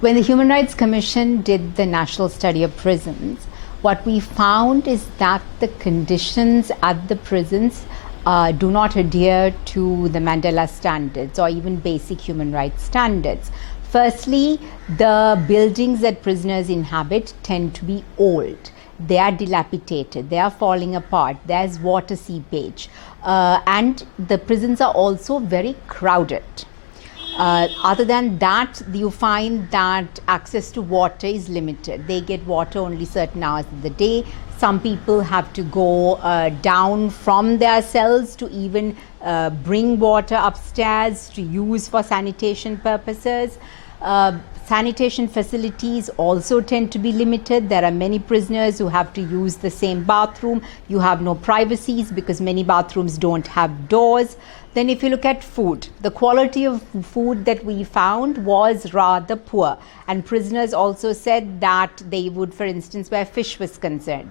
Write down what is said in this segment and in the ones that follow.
When the Human Rights Commission did the national study of prisons, what we found is that the conditions at the prisons do not adhere to the Mandela standards or even basic human rights standards. Firstly, the buildings that prisoners inhabit tend to be old. They are dilapidated, they are falling apart, there's water seepage, and the prisons are also very crowded. Other than that, you find that access to water is limited. They get water only certain hours of the day. Some people have to go down from their cells to even bring water upstairs to use for sanitation purposes. Sanitation facilities also tend to be limited. There are many prisoners who have to use the same bathroom. You have no privacies because many bathrooms don't have doors. Then if you look at food, the quality of food that we found was rather poor. And prisoners also said that they would, for instance, where fish was concerned,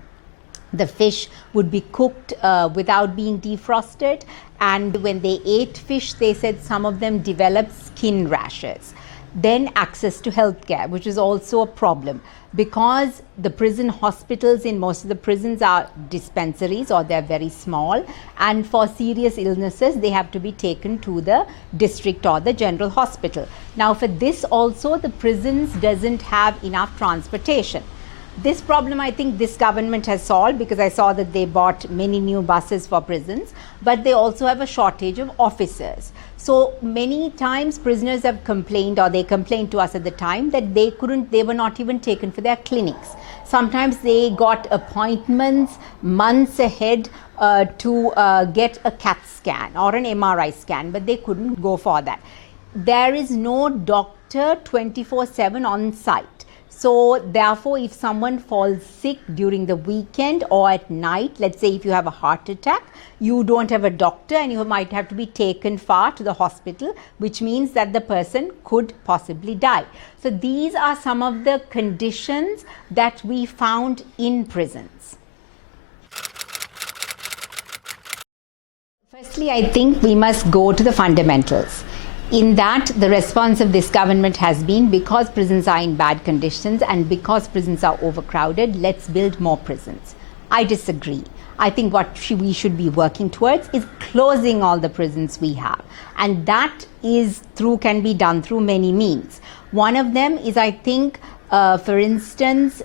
the fish would be cooked without being defrosted. And when they ate fish, they said some of them developed skin rashes. Then access to healthcare, which is also a problem because the prison hospitals in most of the prisons are dispensaries or they're very small, and for serious illnesses they have to be taken to the district or the general hospital. Now for this also the prisons doesn't have enough transportation. This problem I think this government has solved because I saw that they bought many new buses for prisons, but they also have a shortage of officers. So many times prisoners have complained, or they complained to us at the time, that they were not even taken for their clinics. Sometimes they got appointments months ahead to get a CAT scan or an MRI scan, but they couldn't go for that. There is no doctor 24/7 on site. So therefore, if someone falls sick during the weekend or at night, let's say if you have a heart attack, you don't have a doctor and you might have to be taken far to the hospital, which means that the person could possibly die. So these are some of the conditions that we found in prisons. Firstly, I think we must go to the fundamentals. In that, the response of this government has been, because prisons are in bad conditions and because prisons are overcrowded, let's build more prisons. I disagree. I think what we should be working towards is closing all the prisons we have. And that can be done through many means. One of them is, I think, for instance,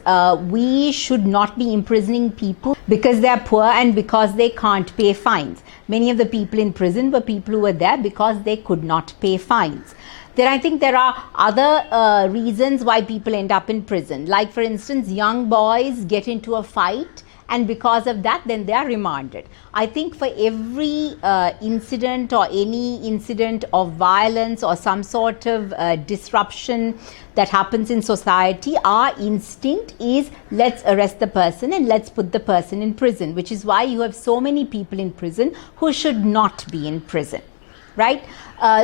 we should not be imprisoning people because they are poor and because they can't pay fines. Many of the people in prison were people who were there because they could not pay fines. I think there are other reasons why people end up in prison. Like, for instance, young boys get into a fight and because of that, then they are remanded. I think for every incident or any incident of violence or some sort of disruption that happens in society, our instinct is let's arrest the person and let's put the person in prison, which is why you have so many people in prison who should not be in prison. Right?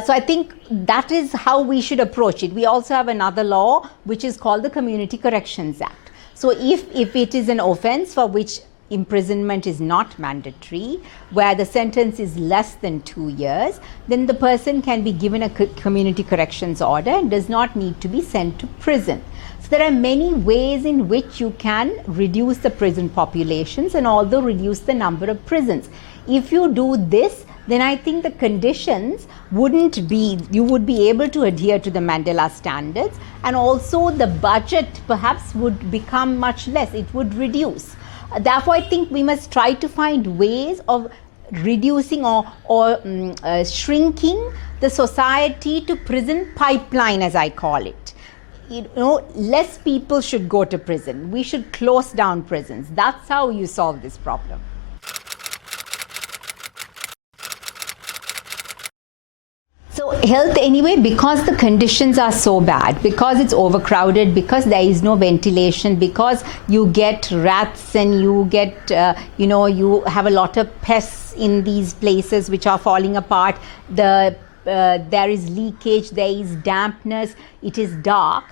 So I think that is how we should approach it. We also have another law which is called the Community Corrections Act. So if it is an offense for which imprisonment is not mandatory, where the sentence is less than 2 years, then the person can be given a community corrections order and does not need to be sent to prison. So there are many ways in which you can reduce the prison populations and also reduce the number of prisons. If you do this, then I think the conditions you would be able to adhere to the Mandela standards, and also the budget perhaps would become much less, it would reduce. Therefore, I think we must try to find ways of reducing or shrinking the society to prison pipeline, as I call it. Less people should go to prison. We should close down prisons. That's how you solve this problem. So health anyway, because the conditions are so bad, because it's overcrowded, because there is no ventilation, because you get rats and you get, you have a lot of pests in these places which are falling apart. There is leakage, there is dampness, it is dark.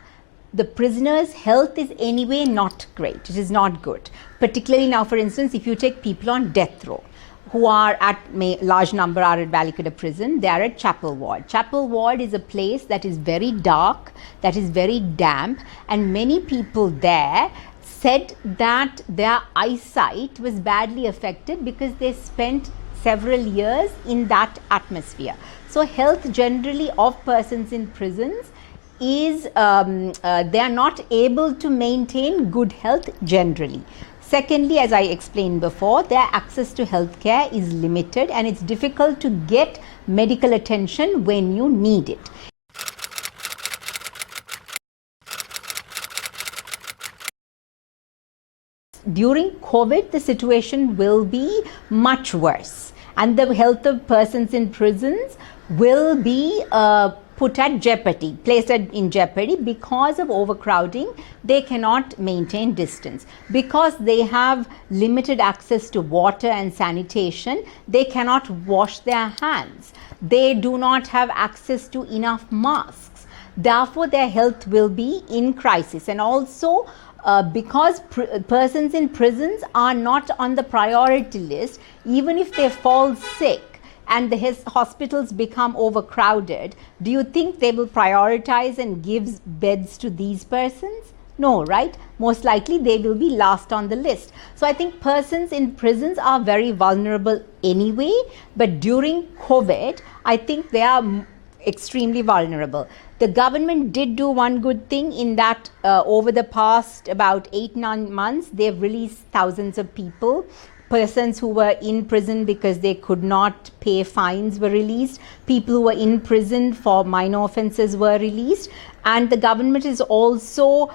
The prisoner's health is anyway not great. It is not good. Particularly now, for instance, if you take people on death row. who are at large number are at Vallikada prison. They are at Chapel Ward. Chapel Ward is a place that is very dark, that is very damp, and many people there said that their eyesight was badly affected because they spent several years in that atmosphere. So health generally of persons in prisons is they are not able to maintain good health generally. Secondly, as I explained before, their access to healthcare is limited and it's difficult to get medical attention when you need it. During COVID, the situation will be much worse, and the health of persons in prisons will be put at jeopardy, placed in jeopardy because of overcrowding. They cannot maintain distance. Because they have limited access to water and sanitation, they cannot wash their hands. They do not have access to enough masks. Therefore, their health will be in crisis. And also, because persons in prisons are not on the priority list, even if they fall sick and the hospitals become overcrowded, do you think they will prioritize and give beds to these persons? No, right? Most likely they will be last on the list. So I think persons in prisons are very vulnerable anyway, but during COVID, I think they are extremely vulnerable. The government did do one good thing in that over the past about 8-9 months, they've released thousands of people. Persons who were in prison because they could not pay fines were released. People who were in prison for minor offences were released. And the government is also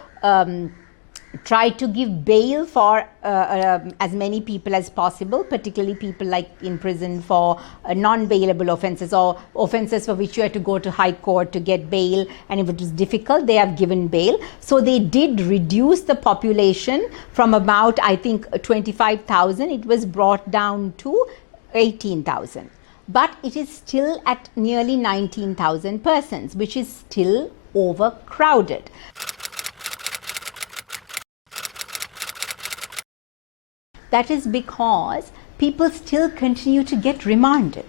tried to give bail for as many people as possible, particularly people like in prison for non-bailable offences or offences for which you had to go to High Court to get bail, and if it was difficult, they have given bail. So they did reduce the population from about, I think, 25,000. It was brought down to 18,000. But it is still at nearly 19,000 persons, which is still overcrowded. That is because people still continue to get remanded,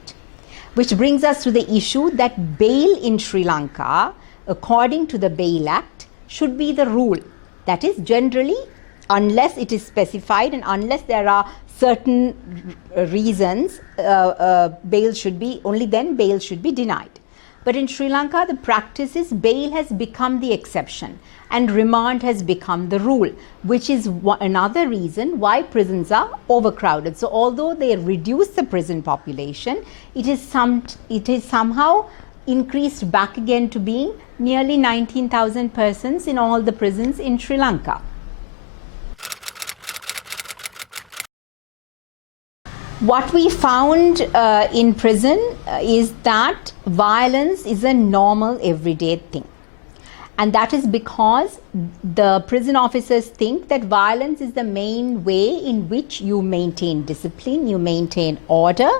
which brings us to the issue that bail in Sri Lanka, according to the Bail Act, should be the rule. That is, generally, unless it is specified and unless there are certain reasons, bail should be, only then bail should be denied. But in Sri Lanka, the practice is bail has become the exception and remand has become the rule, which is another reason why prisons are overcrowded. So although they reduce the prison population, it is somehow increased back again to being nearly 19,000 persons in all the prisons in Sri Lanka. What we found in prison is that violence is a normal everyday thing. And that is because the prison officers think that violence is the main way in which you maintain discipline, you maintain order,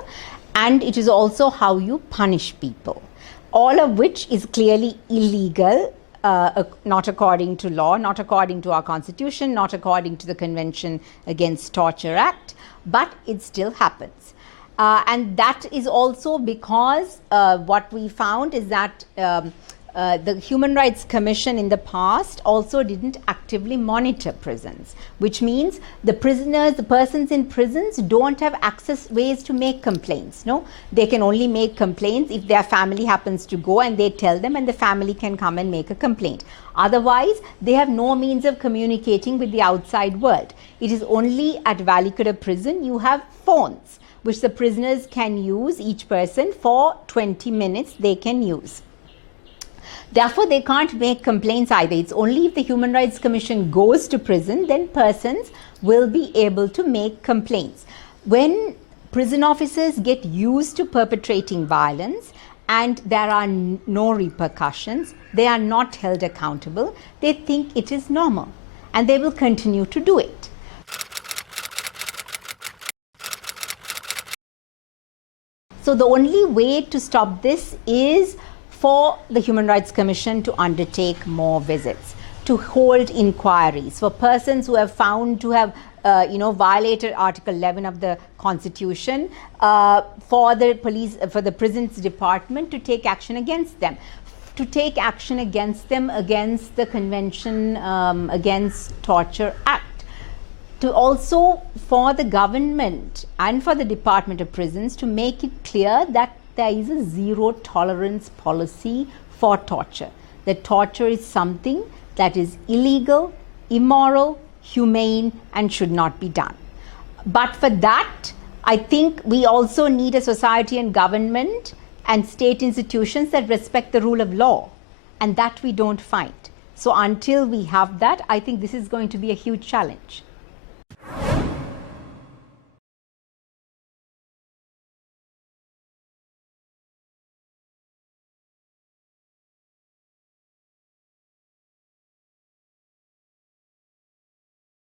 and it is also how you punish people. All of which is clearly illegal, not according to law, not according to our constitution, not according to the Convention Against Torture Act, but it still happens. And that is also because what we found is that the Human Rights Commission in the past also didn't actively monitor prisons, which means the persons in prisons don't have ways to make complaints. No, they can only make complaints if their family happens to go and they tell them, and the family can come and make a complaint. Otherwise, they have no means of communicating with the outside world. It is only at Vallikada prison you have phones, which the prisoners can use, each person for 20 minutes they can use. Therefore, they can't make complaints either. It's only if the Human Rights Commission goes to prison, then persons will be able to make complaints. When prison officers get used to perpetrating violence and there are no repercussions, they are not held accountable, they think it is normal and they will continue to do it. So the only way to stop this is for the Human Rights Commission to undertake more visits. to hold inquiries for persons who have found to have violated Article 11 of the Constitution, for the prisons department to take action against them, against the Convention Against Torture Act. To also for the government and for the Department of Prisons to make it clear that there is a zero tolerance policy for torture. That torture is something that is illegal, immoral, humane, and should not be done. But for that, I think we also need a society and government and state institutions that respect the rule of law, and that we don't find. So until we have that, I think this is going to be a huge challenge.